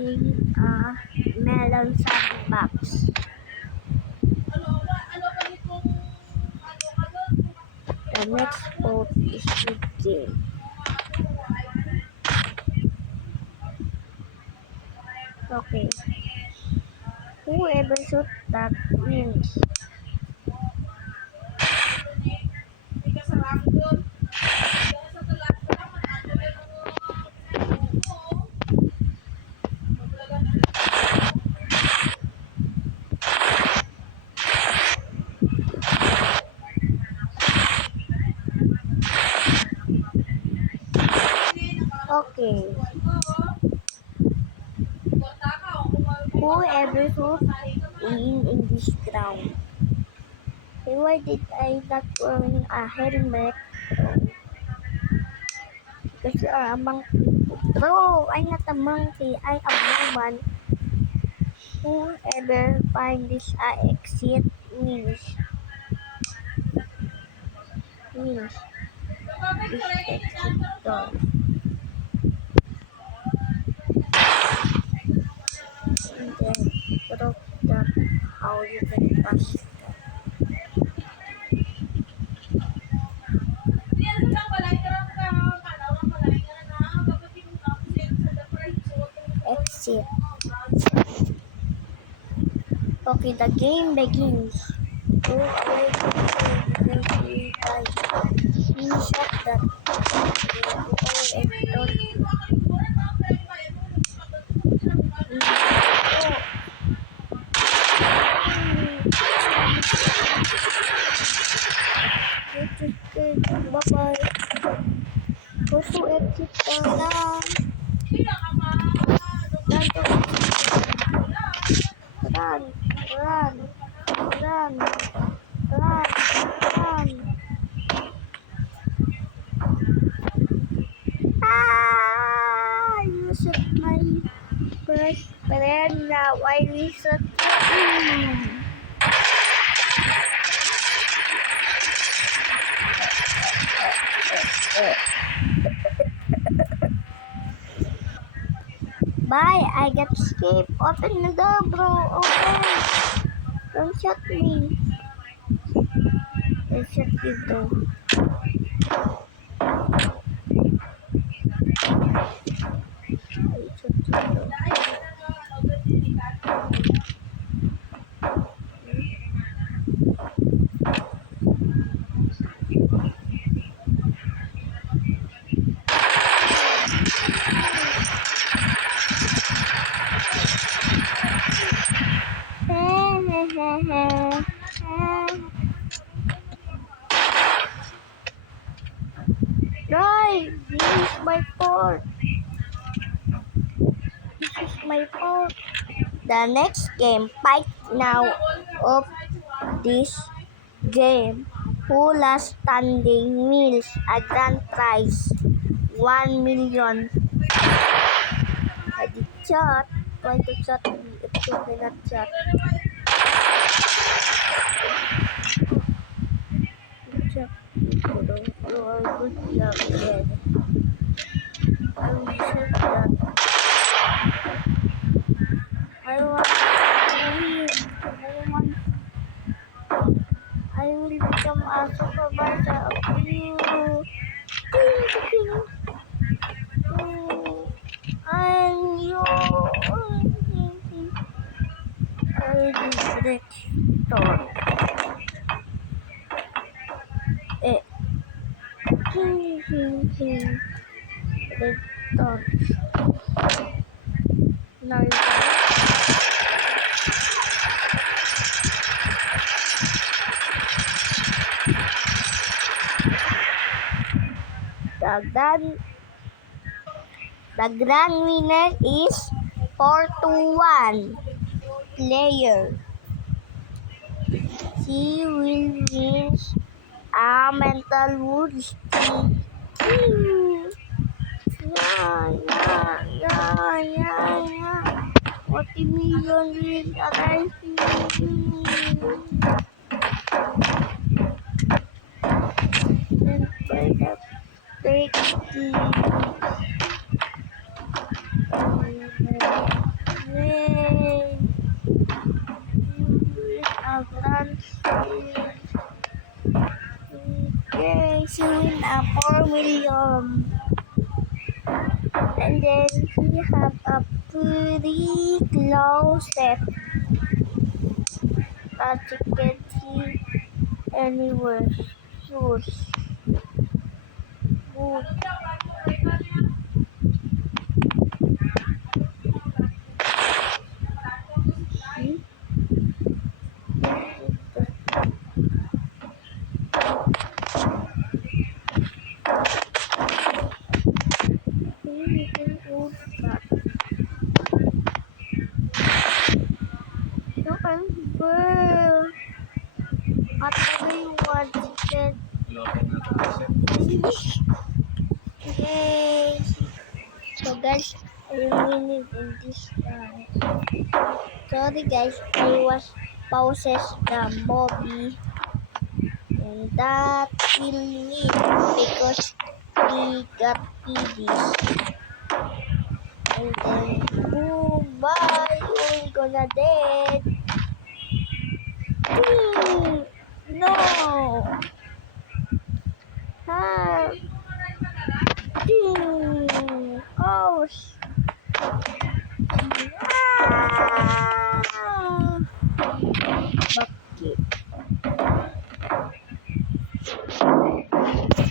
getting a melon sandbox. The next spot is Squid Game. Okay. Whoever shoots that wins. Okay. Whoever shoots win in this round. Hey, why did I not wearing a helmet? Because you are a monkey. Bro, I'm not a monkey. I'm a woman. Whoever finds this exit wins. This exit door. And then prove that how you can pass that. Exit. Okay, the game begins. Go away from the you shot that. Bye-bye. Go to exit lang. Run, run, run, run, run. Ah, you shot my best friend. Now I reset him. Bye, I get escape. Open the door, bro. Open. Don't shot me. I shot you though. Right, this is my fault. This is my fault. The next game, fight now of this game. Who last standing wins a grand prize, 1 million. I did chat. Going to chat me if you cannot chat. Chat. You are good job, yes. I will check that. I will become a supervisor of you. And you. I will be rich. Now you the grand winner is 4-1 player. She will win a mental wood stick. Yeah. 40 million with a guy. Then by the take the Yay! A grand sale. Yay! She win a 4 million. And then she have a pretty closet that she can see anywhere. Shoes. Good. See? No, I'm girl. At you want chicken. Yay! So guys, I winning in this time. Sorry guys, I was pauses the movie and that will need because we got PDs. And then boom, bye, we're gonna dead. No! Help! Oh!